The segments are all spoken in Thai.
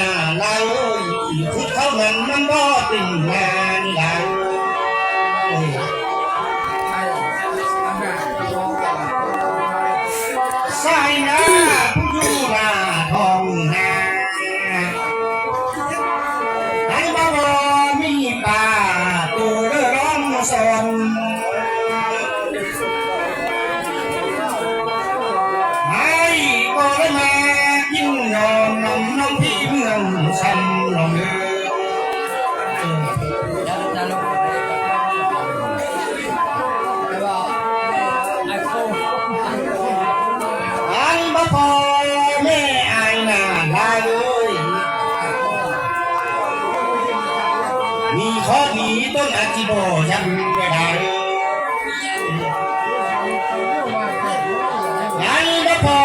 น่าเล่าที่เขานั้นมันบ่เป็นงานเล่าสายหน้าผู้อยู่หน้าทองนาให้บ่มีป่าตัวเรือร้องสอนให้ก็ได้มายิ่งนอนน้องพี่เมืองซ้ำลองเดือพอแม่อายหน้าลายเลยมีข้อดีต้นอาจิโบยันไม่ได้ยังบ่พอ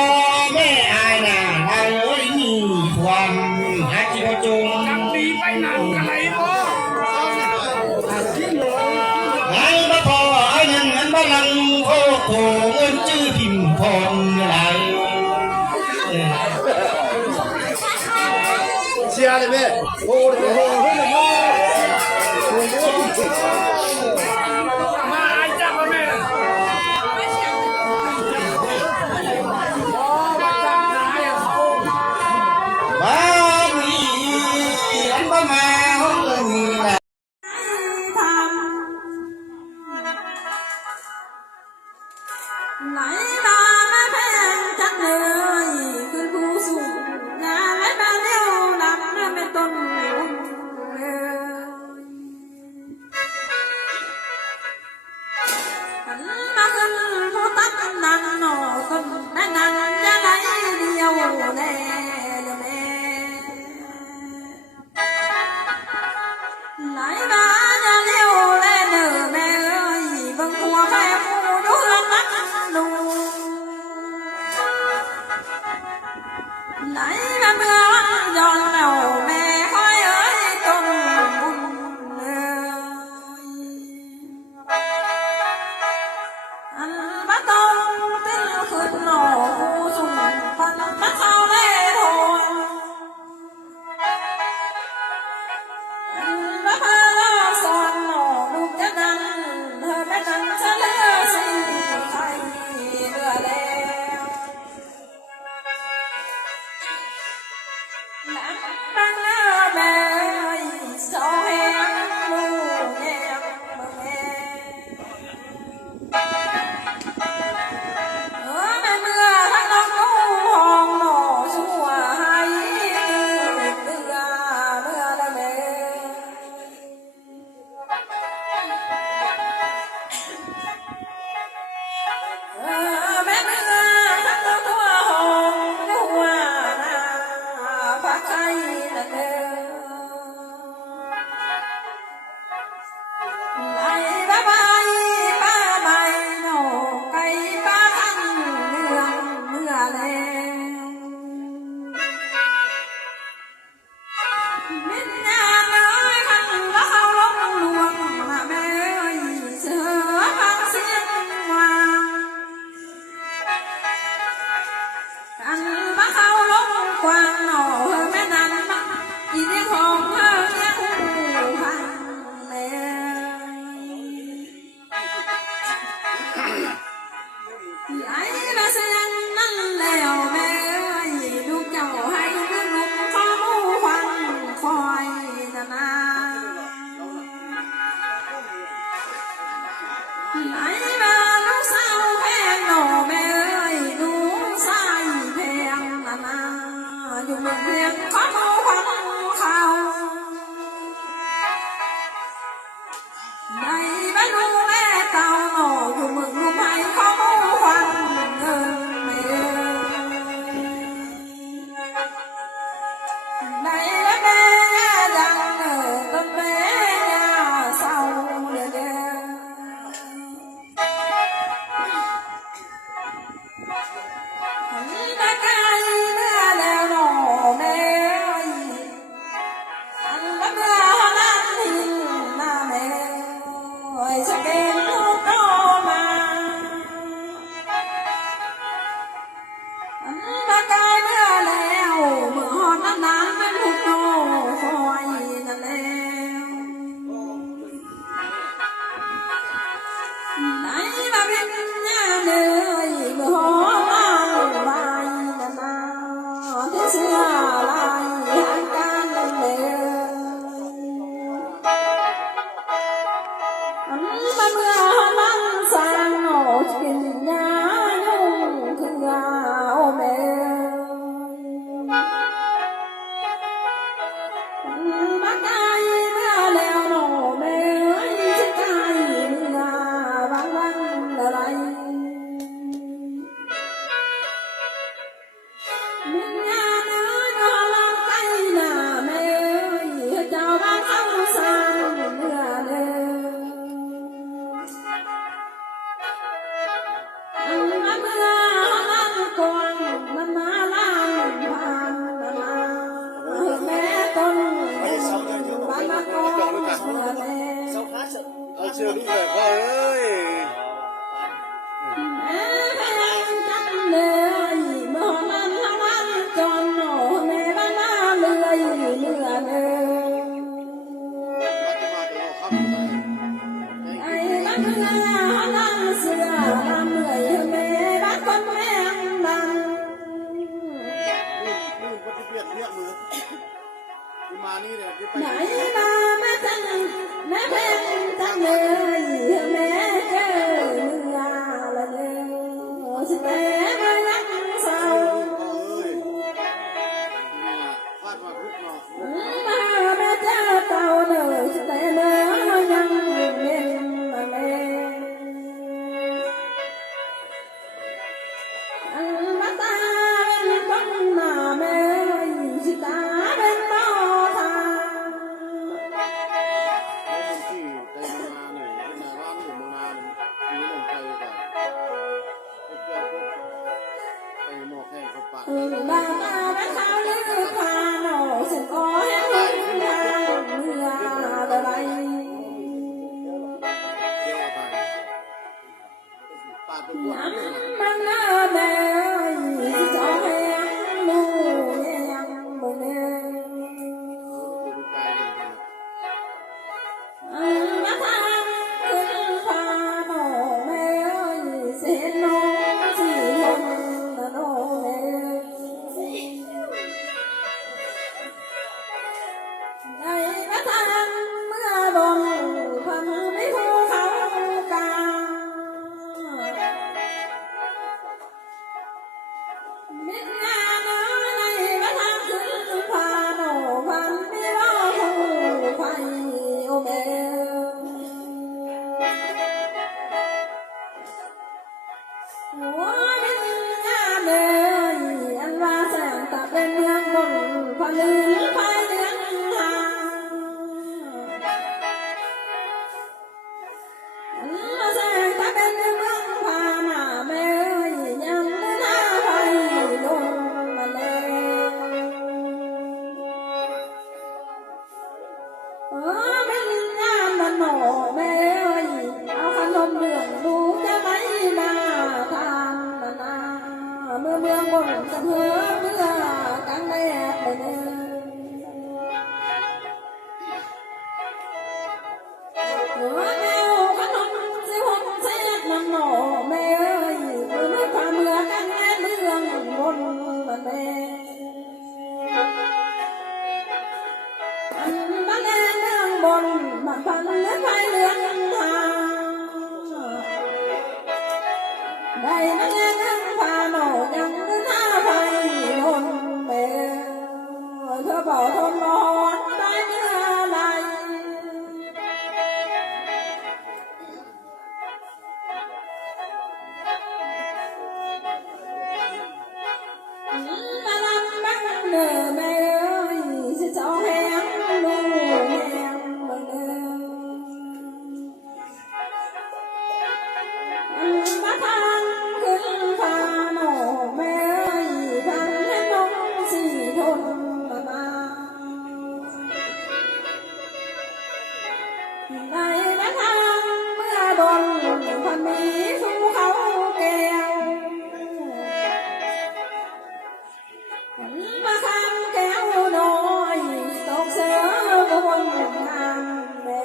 แม่อายหน้าลายเลยมีความอาจิโบจงดีไปหนังอะไรบ่ยังบ่พอไอ้นั่นมันบ่ลังโคโคเงินชื่อพิมพ์พรอะไรเชียร์เลยแม่โอ้โหมาจับมาแม่มาดีอันบ่มาห้องนี้แหละไหลมาแม่แพงจังเลยคือผู้สูงงานและแม่เลี้ยวนับแม่เป็นต้นมาขึ้นผู้ตั้งนันหนอต้นแม่นันจะไหลเดียวแน่ไหลมาจะเลี้ยวแน่เด้อแม่เอ้ยบังคัวแม่ผู้ดูเรื่องนักดูไหลมาเมื่อย้อนเอาแม่คอยเอ้ยต้นบุญอันมาต้องติ้วขึ้นหนอผู้สูงพันมาเข้าเล่โถมาพาลาสอนหนอลูกจะนั้นเธอแม่นั้นจะเลือสิใครเลือแล้วนักบังเลือแม่สอแหงลูกแง่แม่แม่เมื่อทั้งน้องกู้ห้องหนอชั่วให้เมื่อละแม่แม่เมื่อทั้งน้องกู้ห้องหัวหน้าพักใครละแม่ไหลบ้าใบป้าใบหนอไก่ป้าขันเรื่องเมื่อแล้วมินญาน้อยขันว่าเขาลงลวงมาแม่เอ้ยเสือฟังเสียงว่าขันว่าเขาลงกวางหนอแม่นั้นอีนี่ของเธอยังพันแม่ไหลมาเสียงนั่นแล้วแม่เอ้ยลูกเจ้าให้ลูกนุ่มข้อมูควันคอยนาไหลมาลูกสาวแพงหนอแม่เอ้ยลูกสาวแพงนาอยู่เมืองเพียงข้อมูควันเขาในบ้านลูกแม่เต่าหนออยู่เมืองลูกไผ่ข้อมูควันเงินแม่ในและแม่ดังเดินต้นแม่เศร้าเดือดตาไกลเมื่อแล้วหนอแม่อันละเมื่อนั้นหินหน้าแม่จะเป็นลูกโตมาอันละไกลเมื่อแล้วเมื่อหอดนั้นเป็นลูกโต มาไกลเมื่อแล้วหนอแม่ชิไกลเมื่อวันอะไรมึงงานเอ้ยนอลองไกลหน้าแม่เจ้าบ้านเอาสร้างเมื่อเดิมมาเมื่อลันก่อนมันมาล้างผ่านมาแม่ต้นบ้านมาก่อนเมื่อแม่ เอาเชือกลูกเลยพ่อเอ้ย แม่จันเลยเมื่อนั้นละวันจนหนอแม่บ้านมาเลยเมื่อเดิม มาจะเอาครับ ไอ้บ้านเมื่อลังเสือลำเหนื่อยแม่บ้านคนแม่ดัง นี่วัตถุเปียกเรียกมือที่มานี่เนี่ยที่ไป ไหนมาแม่จันแม่เพชรจันเลยแม่เจอเมื่อละเดิมสิแม่มายังเศร้า พ่อเอ้ยนี่นะฟาดมาพุทธเนาะ มาแม่เจ้าเต่าเลยแต่เมื่อยังเป็นมาแม่อันมาตาเป็นคนมาแม่สิตาเป็นบ่อทาง เอาคนที่ไปมาเนี่ยมาร้านหรือมาเนี่ยมีลมใจกันไปเกี่ยวไปหมอกแห้งกับปาก บาตาแม่เท้าลือพาหนอสิขอให้ลูกทางเมื่ออะไร เกี่ยวไปปากตัว น้ เนี่ย ำมันเลิศเลยจอแหงลูกยังบ่เนื้อ ดูใจเลย มาทางขึ้นพาหนอแม่เส้นน้องสี่คนนะหนอแม่ในมาทางเมื่อบนพันไม่ภูเขากลางมิตรงานเอ้ยในมาทางขึ้นพาหนอพันไม่ว่าภูไฟโอแม่ หัวเป็นงามเลยอันว่าแสงตาเป็นเมืองบนพะลืนไฟเดือนหางอันว่าแสงตาเป็นเมืองพาหน้าแม่ยังเดินหน้าไฟลงมาเลยเป็นงามมันหนอแม่เอาขนมเหลืองดูจะไม่น่าทานนาเมื่อเมืองบนสะเพื่อเมื่อกลางแดดไปเนื้หัวแมวขนมสิหกเศษมันหนอแม่เมื่อเมื่อความเมื่อกลางแดดเมืองบนมันแม่อันนั้นแเมืองบนมันพันเลือดไฟเลือนทางได้มาแง่นึงพาหนอยังเดินหน้าไฟลนเบลเธอบอกทนบอนได้เมื่อไรมาลังบังเนอแม่สิเจ้าแหงลูกแหงบังเนอมาทางขึ้นพาหนอแม่พันให้น้องสี่ทนมาในมาทางเมื่อบนพันมีภูเขาแก้วมาทางแก้วน้อยตกเสือบนทางแม่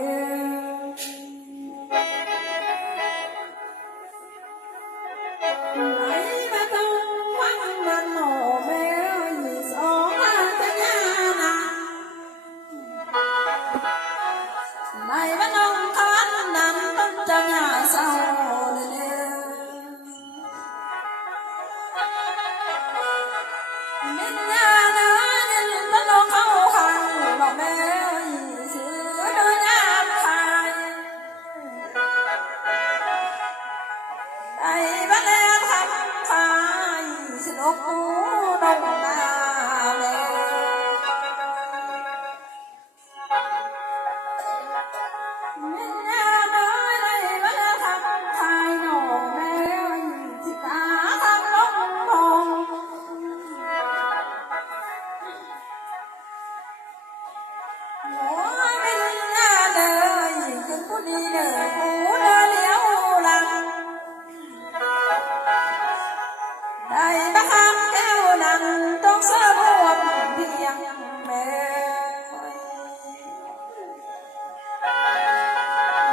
ไหลมาตรงวังมันหนอแม่สองทางญานาไหลมาตรงคันนั้นต้นจังหาเศร้าเด้มินญาณาเงินตะลงเขาขังบอกแม่ โอ้ยไม่ลืมหน้าเลยคือผู้ดีเด้อผู้เดินเลี้ยวหลังได้บังคับแก้วนังต้องเสื้อรวมเพียงแม่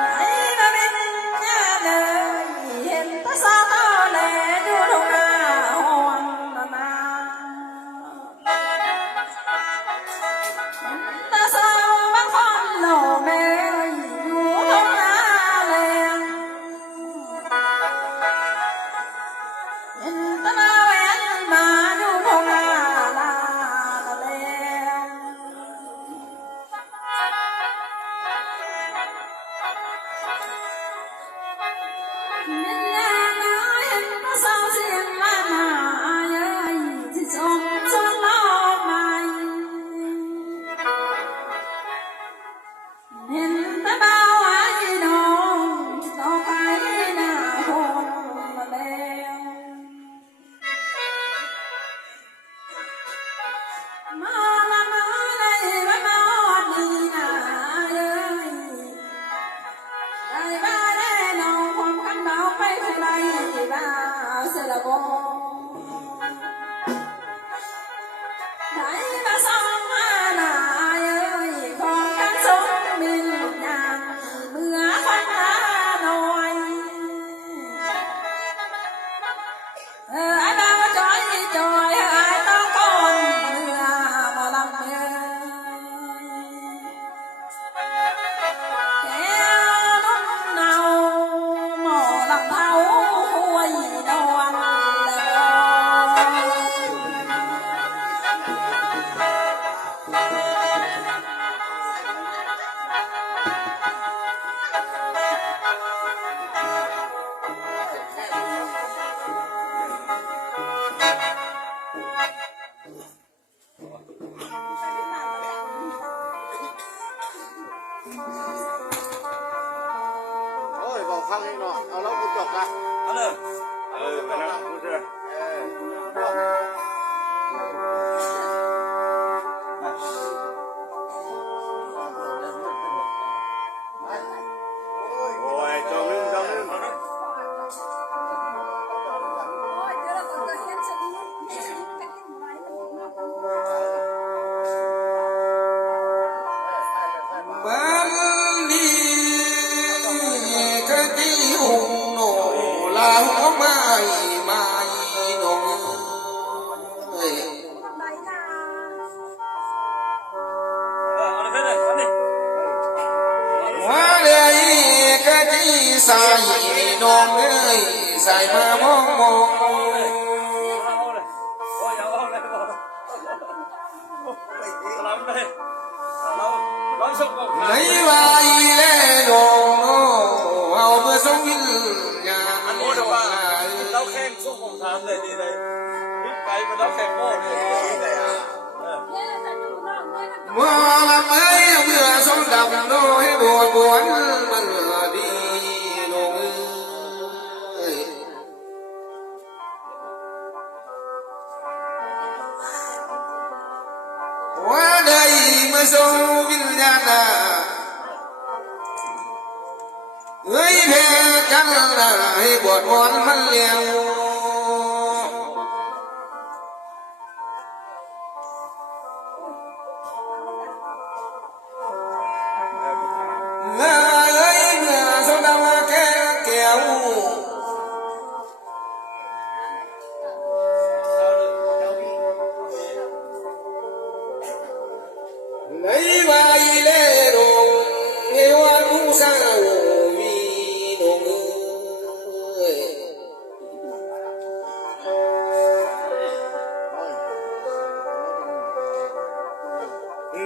ไหนมาเป็นหน้าเลยเห็นตาสาวตาแลดูทงหน้าห้องนาตาสาวบางคนหล่อแม่อยู่ทงหน้าแลงเห็นตาหน้าแหวนมาอยู่ทงหน้าลาแลงมินยานาเห็นตาสาวเสียงลาหน้าเย้ยที่ชมชวนล้อใหม่ เห็นตาบ่าวไอ้น้องต่อไปหน้าคนมาแล้วมาละมาเลยมาหอดนี่นาเลยได้บ้าแน่น้องความคันเบาไปเท่าไรบ้าเสียละบ่ได้มาสองมาหน้าเอ้ยของกันสมบินอย่างเมื่อควันตาหน่อยไอ้บ้ามาจอยจอยไอ้ต้องก่อนเมื่อหมอลำเมื่อแก้วนุ่มเนาหมอลำเผาห้วยนอนแล้ว โอ้ยบอกครั้งนี้เนาะเอาแล้วกูจบละ เอาเลยไปนะพูดเลย โอ้ยจงนึงจงนึง ban đi cái tí hùng nổ là có mai mai nổ hóa đây cái tí xài nổ ơi xài mà mong mong lấy vai lên đồ nô hầu mưa sông vinh nhà อันนี้เดี๋ยวว่าเราแข่งสู้ของสามเลยดีเลยพิไปมันเราแข่งโม่เลยเลยอ่ะ mưa làm ấy mưa sông đầm nô hay buồn buồn mà lửa đi nô ơi qua đây mưa sông vinh nhà nà người về căng là hay buồn buồn mất liều ơi mưa sông đầm kéo lấy vai lê đồng hiếuanu sao vì đồng ơi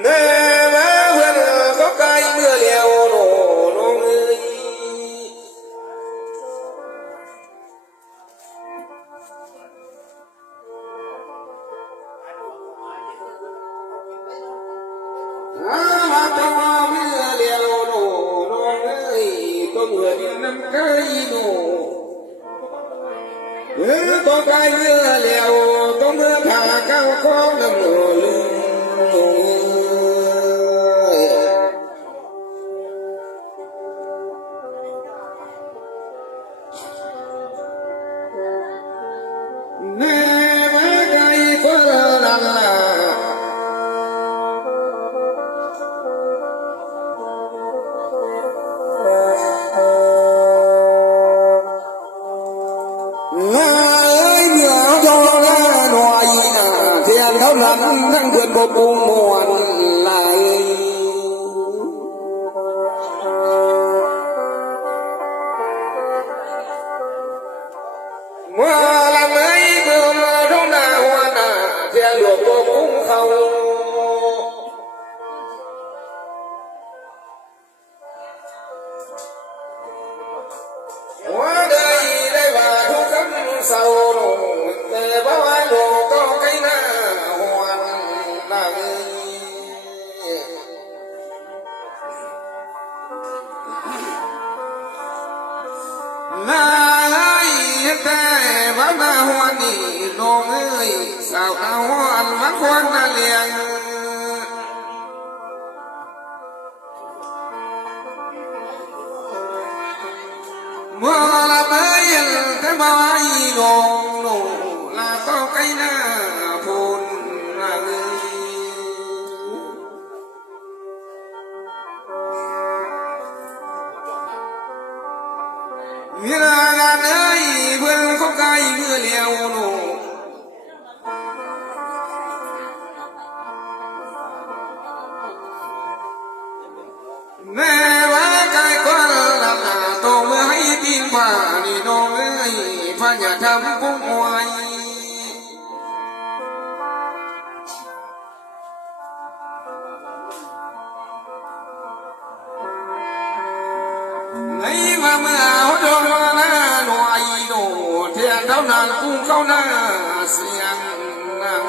nè má vườn có cây mưa liều nổ nông ơi mà to mưa liều nổ nông ơi có mưa đi năm cây nổ có cây mưa liều có mưa thả cao có nằm nổ lưng แต่บ้านนาหัวนี่น้องเอ้ยสาวเอาอันมาควรน่าเลี้ยงเมื่อละเมื่อเย็นแต่บ่ายน้องโนลาก็ใกล้หน้าพูนนาเอ้ยเวลางานเอ้ยเพื่อนเขาไกลเมื่อเลี้ยวโนแม่ว่าไกลกว่าลำหน้าโตเมื่อให้ตีนผ่านี่น้องเอ้ยพาอย่าทำกุ้งไว้ในมาเมื่อเขาโดนมาหน้าหน่วยโนเทียนเท่านั้นกุ้งเข้าหน้าเสียงนาง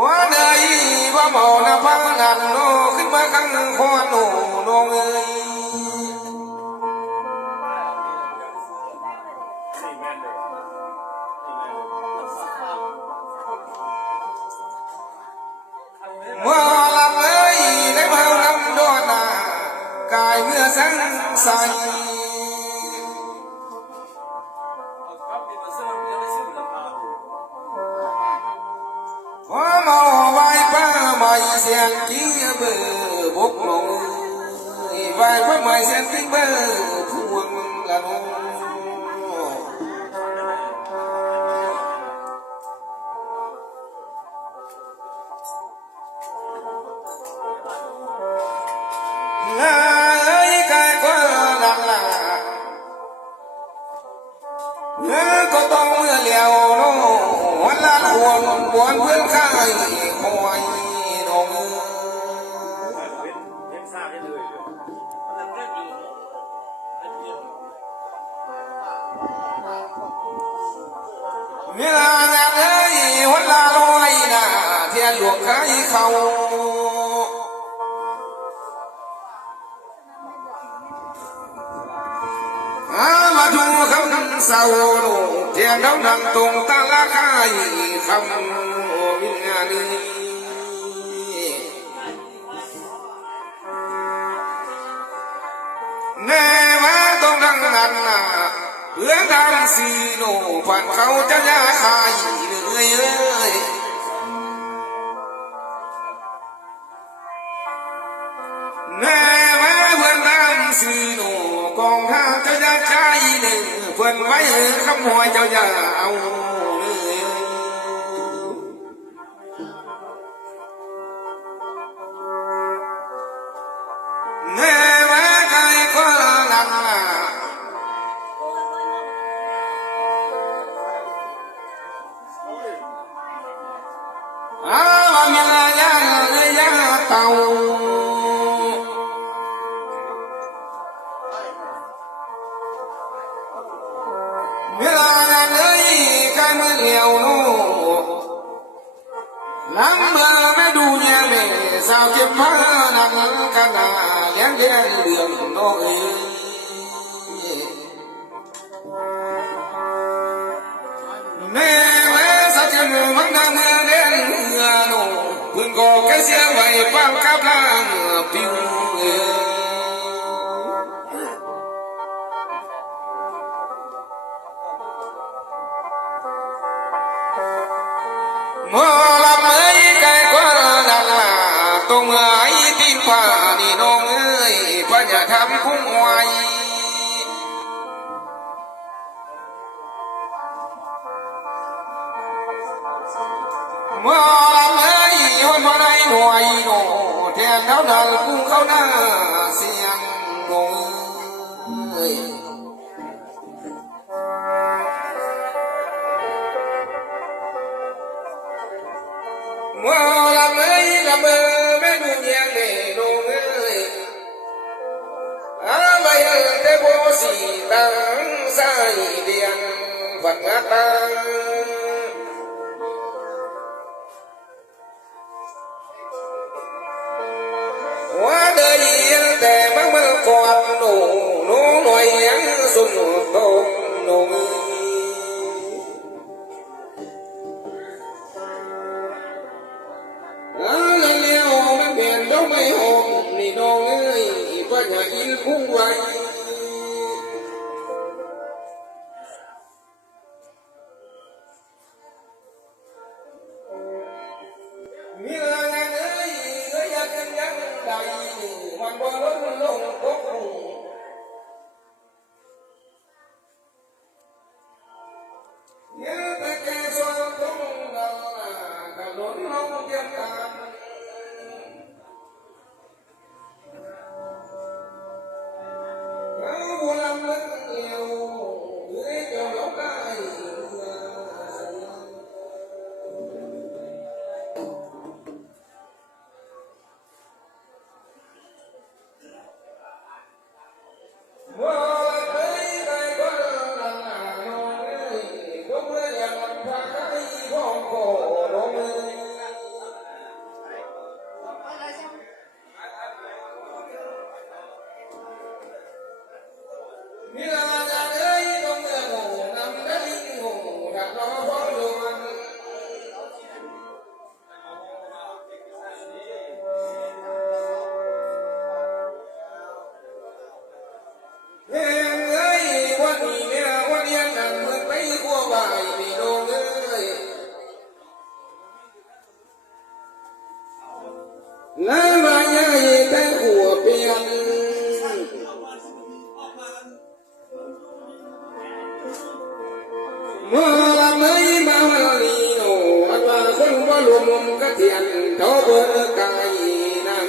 ว่าใดว่าเมาหน้าพังนันโนขึ้นมาข้างคอโนโนเอ้ยเมื่อลำเอ้ยได้เมาลำดอนหน้ากายเมื่อสังใสพอเมาไว้ป้าใหม่เสียงจี้เบอร์บกลงไว้ป้าใหม่เสียงจี้เบอร์พวงละโนลายกายก็ลังลาเมื่อก็ต้องเมื่อเลี้ยวโนวันละห่วงบวนเพื่อนข้ายคอยนงเวลางานเอ้ยวันละลอยนะเทียนหลวงใครเขามาดูคำเศร้าโลเทียนเท่านั้นตรงตาละคายคำวิญญาณีแน่มาตรงดังนั้นนะเพื่อทำสีโนผ่านเขาจะยาคายเลยแน่มาเพื่อนทำสีโนกองทางจะยาใจหนึ่งเพื่อนไว้คำหวยเจ้าอย่าเอาเลยแน่มาไกลก็ลังลาว่ามีลายาเลยยาเต่าเวลางานเอ้ยใกล้มือเลี้ยวโนหลังเมื่อแม่ดูเนี่ยแม่สาวเก็บผ้านังกันนาเลี้ยงเลี้ยงเดือนโนเอ้ยแม่แม่สักมือมันนั่งเมื่อเดินเมื่อโนเพิ่งก็แค่เสียไว้ฟังกับลางปิวเอ้ยเมื่อลำเอ้ยไกลกว่าดังลาตรงไอ้ตีนผ่านี่น้องเอ้ยพระอย่าทำคุ้มไว้เมื่อลำเอ้ยวันมาได้หน่วยโนแทนเท่านั้นกุ้งเข้าหน้าเสียงโนเอ้ยเมื่อลำเอ้ยลำเอ้ยแม่ดูเนียงเนโนเอ้ยอะไรแต่โบสีตังสายเดียนฝันงาตัง ยังส่งตรงนงแล้วมันเปลี่ยนดอกไม้หอมนี่น้องเอ้ยว่าอย่าอินพุ่งไว้มีอะไรเอ้ยก็อยากกันยังใดมันบ่ล้นลงตกยังแต่แกสวงตรงนั้นก็ล้นลงเดียวกันบุญลำเลี้ยวหรือเจ้าหลงได้ว่าเคยได้ก็ลังนองก็เมื่อยังพาใครพ้องโคลงมีลาจะเลยตรงเมื่อหูนำได้หูถักน้องพ้องดวงเฮ้ยวันนี้เนี่ยวันนี้นั่งเมื่อไปขั้วบ่ายพี่น้องเอ้ยแล้วมาใหญ่แต่หัวเปลี่ยนเมื่อละเมยมาวันนี้โน่อันว่าคนว่าลมกระเทียนเท่าเบอร์ไก่นั่ง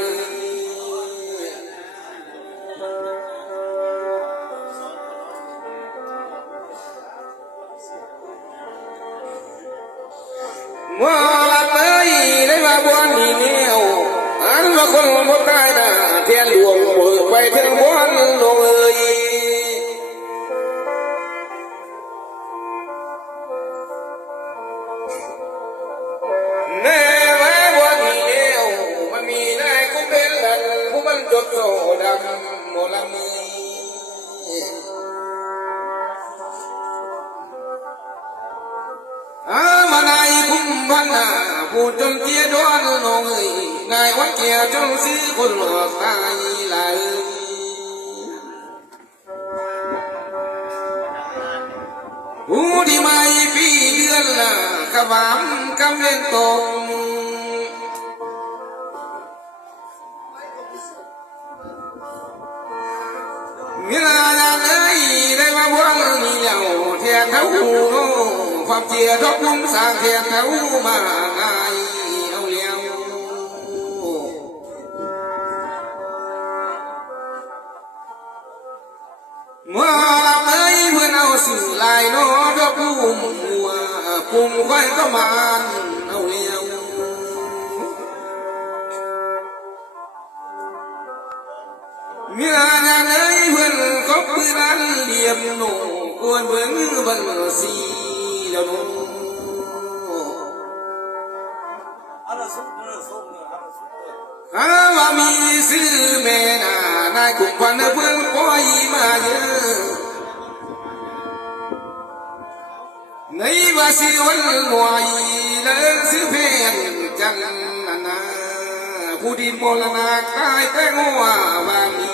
เมื่อละเมยได้มาบวนนี่เหนียวอันว่าคนบ่ตายน่ะเทียนหลวงเบิกไปถึงบวนลงเอ้ยแน่แม้ว่าทีเดียวมันมีนายคุ้มเป็นหลันผู้มันจดโซดำโมละมือมานายคุ้มพันหน้าผู้จนเกียดวนนองเอ้ยนายวัดเกียจนซื้อคนหลอกตายหลายผู้ที่ไม่ปีเดือนละกะหวามกำเล่นตกมีลาอย่างเอ้ยได้มาวังนี่เหล่าเทียนเท้าหูโน่ความเจียทบพุ่มสร้างเทียนเท้ามาง่ายเอาเลี้ยวเมื่อเราเอ้ยเมื่อเอาสื่อลายโน้ทบพุ่มหัวพุ่มไว้ก็มานเอาเลี้ยวเมื่ออย่างเอ้ยเพื่อนก็ปืนนั้นเหลี่ยมหนูควรเบิ่งบันสีแล้วหนูว่ามีซื้อแม่น่ะนายกุกพันเพื่อนปล่อยมาเยอะในว่าสิวันหน่วยเลิกซื้อเพนจันนาผู้ดินโบราณกายแต่งัวว่ามี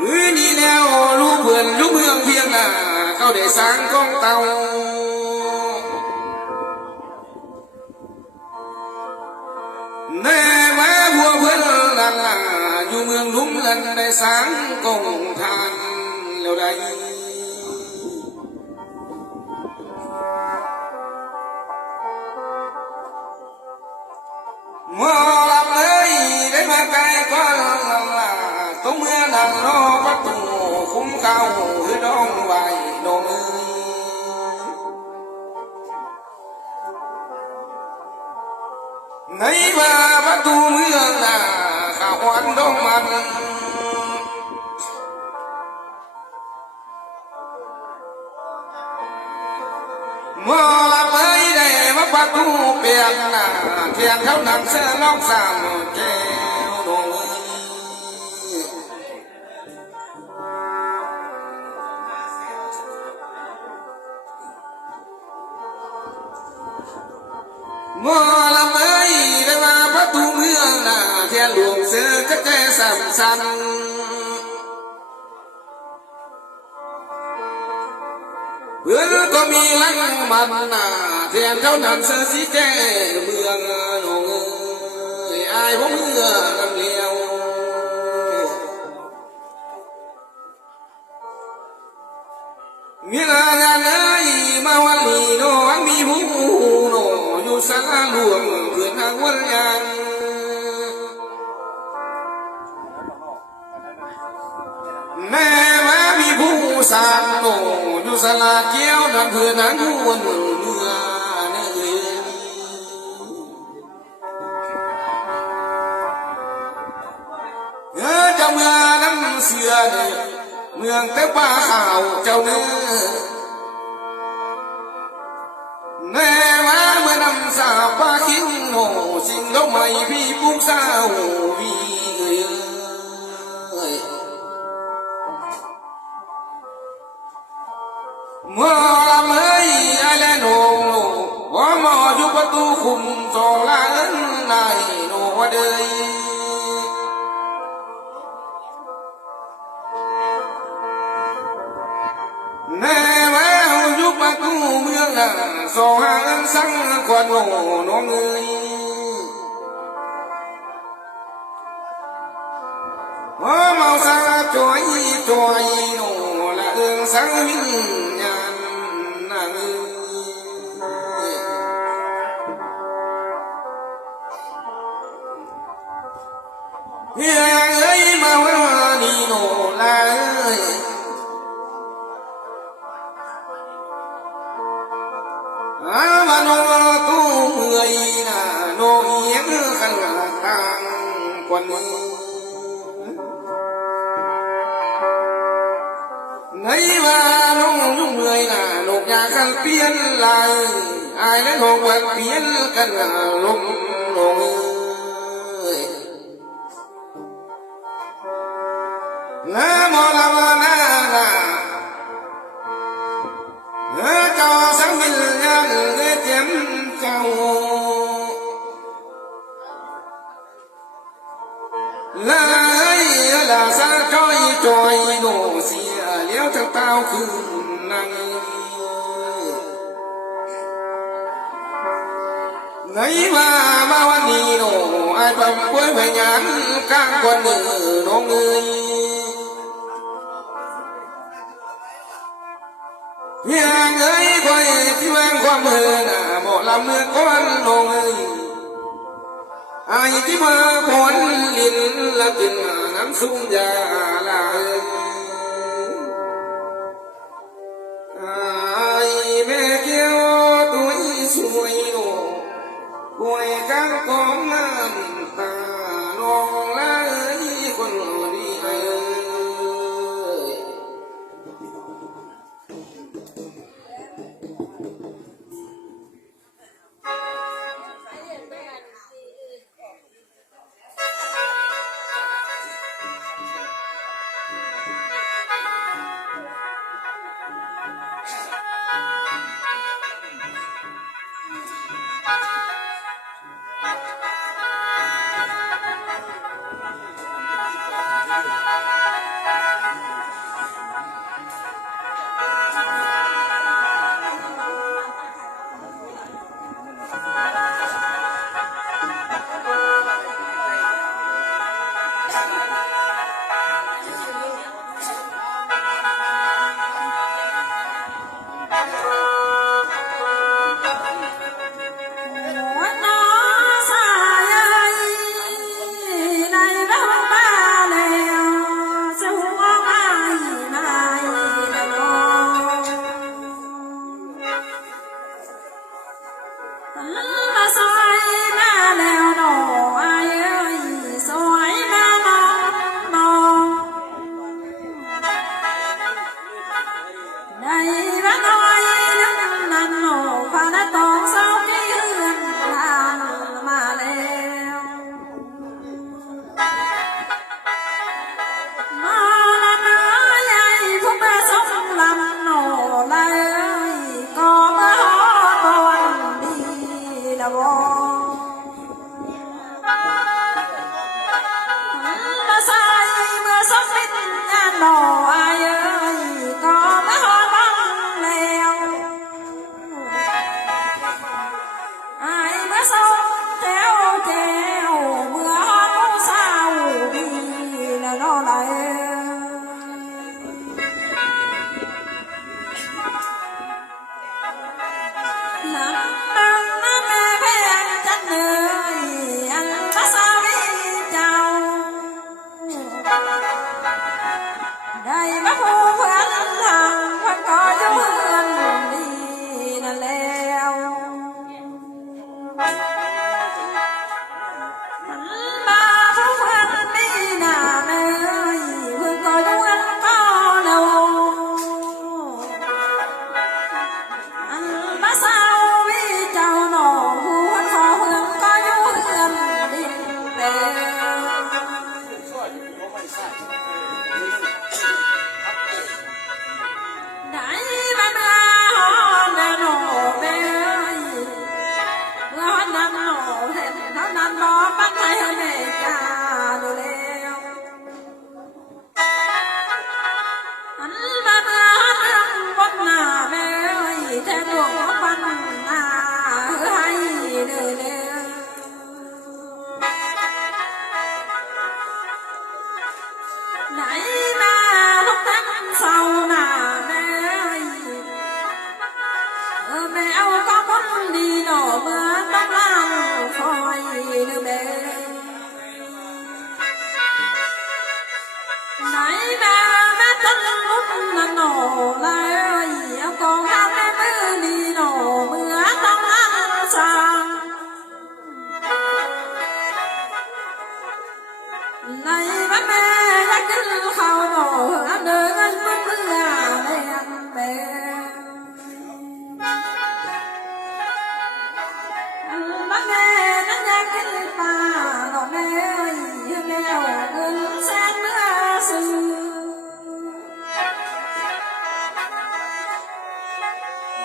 มือนี้แล้วลูกเพื่อนลูกเมืองเพียงน่ะเขาได้สร้างกองเต่าแน่แม้บัวเพื่อนนั่นล่ะอยู่เมืองลุ่มเล่นได้สร้างกองทานแล้วได้เมื่อหลับเลยได้มาไกลก็ลังล่ะต้องเมื่อนั่งรอประตูคุ้มเก่าคือน้องไว้น้องเอ้ยในว่าประตูเมืองน่ะข้าหวันดงมันเมื่อหลับเลยได้มาประตูเปลี่ยนน่ะเทียนเขานั่งเสื้อลอกสามแก้วน้องเอ้ย เทียนหลวงเสือก็ใจสั่นสั่นเพื่อนก็มีลังมันนาเทียนเท่านั้นเสือสีแก่เมืองหนองอายผมเมื่อนำเลี้ยวมีลางานเอ้ยมาวันนี้โนมีผู้โนอยู่สาหลวงเพื่อนทางวันยังแม่มามีผู้สานโนอยู่สลาเกี้ยวนั่นเพื่อนนั้นวันเมื่อนั่นเองเจ้าเมืองน้ำเสือเมืองแต่ป่าข่าวเจ้าเนื้อแม่มาเมื่อนำสาป้าคิ้วโนสิ่งเขาไม่พี่ปุ๊กสาววีเมื่อลำเอ้ยอะไรโนว่าหมออยู่ประตูคุมสองล้านนายโนว่าเดยแม่มาอยู่ประตูเมืองน่ะสองหางสังควันโนน้องเอ้ยว่าเมาสาจอยจอยโนละเอิงสังมิญญาณนางเฮียเอ้ยมาวันนี้โนละเอ้ยมาโนตู้เมื่อยน่ะโนเอียงขันทางกวนในว่าน้องยุ่งเลยน่ะนกอยากกันเปลี่ยนลายอายและนกวันเปลี่ยนกันลงลงน้ามอลามานาเจ้าสังมิลยังเจ็มเจ้าลายลาซาจอยจอยโนเสียเลี้ยวจากเต้าคืนนั่งไงมาวันนี้โนไอ้ปั๊มป่วยพยานกลางคนมือน้องเอ้ยเพียงเอ้ยคอยที่แวงความเมื่อน่ะหมอลำเมื่อก้อนน้องเอ้ยไอ้ที่มาพอนลิ้นละตึงน้ำสุ่มยาลาไอ้แม่เกี้ยวตัวสวยโน่ป่วยกลางกองน้ำตาลองลาคนดีเอ้ยเ มาทุกทั้งเศร้าหน้าแม่แม่เอาก็มุนดีหนอเมื่อต้องล่างคอยเด้อแม่ไหนมาแม่ต้นรุ่นนั่นหนอเลยเอากองทัพแม่มือดีหนอเมื่อต้องล่างสร้างในบ้านแม่อยากกินข้าวหนอเดินเงินเพื่อแม่แม่บ้านแม่นั้นอยากกินปลาหนอแม่แม่เงินแสนเมื่อซื้อ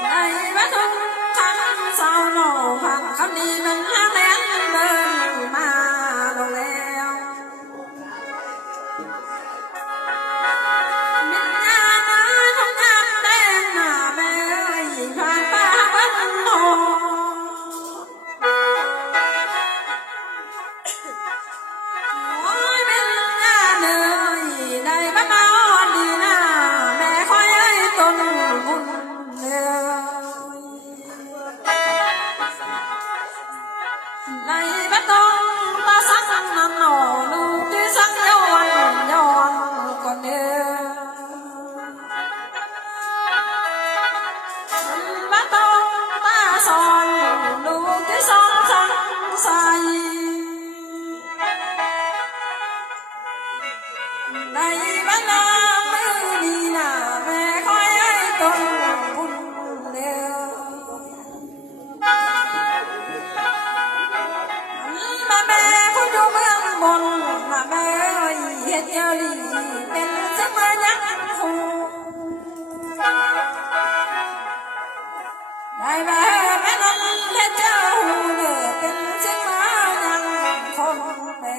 ในบ้านทุ่งทางสาวหนอพันคำนี้มันห้าแม่เดินมาลงแล้วมิญญาณน้องน้ำแดงหน้าแม่ผ่านป่าบ้านหนอโอ้ยมิญญาณเลยได้บ้านมาดีหน้าแม่คอยให้ต้นบุญในบ้านตองตาสักน้ำหนอลูกที่สักย้อนก่อนเดินบ้านตองตาสอนลูกที่สองสังใสในบ้านนามือดีหน้าแม่คอยให้ต้นบุญเดินมาแม่ผู้อยู่เมืองบนมาแม่เฮ็ดเจ้าดีเป็นเสมือนยังคงได้แม่แม่นั้นเฮ็ดเจ้าเด้อเป็นเสมือนยังคงแม่